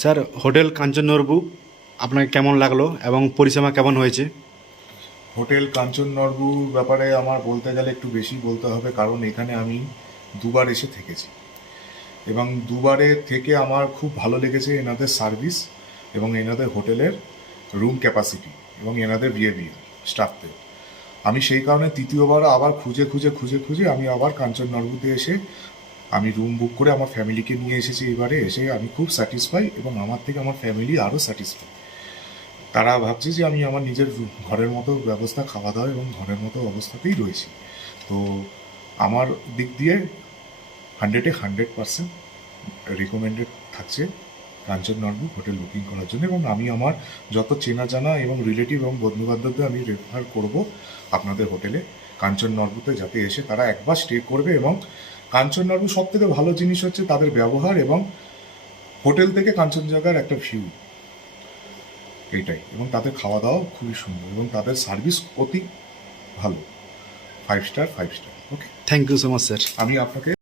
Sir, hotel কাঞ্চননবু আপনাকে কেমন লাগলো এবং পরিষেবা কেমন হয়েছে? হোটেল কাঞ্চননবুর ব্যাপারে আমার বলতে গেলে একটু বেশি বলতে হবে, কারণ এখানে আমি দুবার এসে থেকেছি এবং দুবারে থেকে আমার খুব ভালো লেগেছে এনাদের সার্ভিস এবং এনাদের হোটেলের রুম ক্যাপাসিটি এবং এনাদের বিহেভিয়ার স্টাফদের। আমি সেই কারণে তৃতীয়বার আবার খুঁজে খুঁজে খুঁজে খুঁজে আমি আবার কাঞ্চননবুতে এসে আমি রুম বুক করে আমার ফ্যামিলিকে নিয়ে এসেছি। এবারে এসে আমি খুব স্যাটিসফাই এবং আমার থেকে আমার ফ্যামিলি আরও স্যাটিসফাই। তারা ভাবছে যে আমি আমার নিজের ঘরের মতো ব্যবস্থা, খাওয়া দাওয়া এবং ঘরের মতো অবস্থাতেই রয়েছি। তো আমার দিক দিয়ে 100% রিকমেন্ডেড থাকছে কাঞ্চননবু হোটেল বুকিং করার জন্য। এবং আমি আমার যত চেনা জানা এবং রিলেটিভ এবং বন্ধুবান্ধবদের আমি রেফার করব আপনাদের হোটেলে কাঞ্চননবুতে, যাতে এসে তারা একবার স্টে করবে। এবং কাঞ্চননবু সব থেকে ভালো জিনিস হচ্ছে তাদের ব্যবহার এবং হোটেল থেকে কাঞ্চনজঙ্ঘার একটা ভিউ, এইটাই। এবং তাদের খাওয়া দাওয়া খুবই সুন্দর এবং তাদের সার্ভিস অতি ভালো, 5 star 5 star. Okay, thank you so much sir. আমি আপনাকে